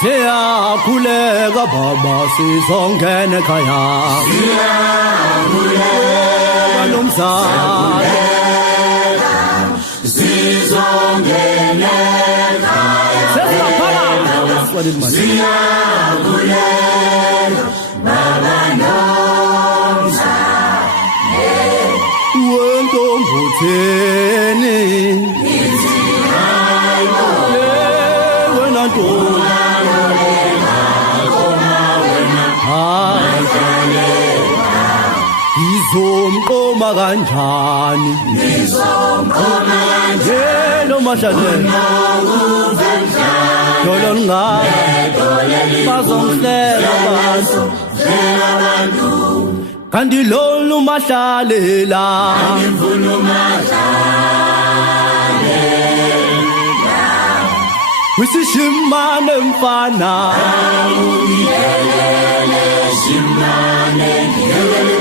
Siyakhuleka baba sizongena ekhaya Siyakhuleka nomzana Sizongena ekhaya Siyakhuleka baba nomzana Wentombutheni Ithi hayibo Wena ntombi Ngizomqoma kanjani Ngizomqoma kanjani Lo mashallah Dolo ngani Bazongihlela abantu Kanti lolu mahlalela Ngifuna mahlalela Wisishimane mfana Ungiyelele shimane ngiyelele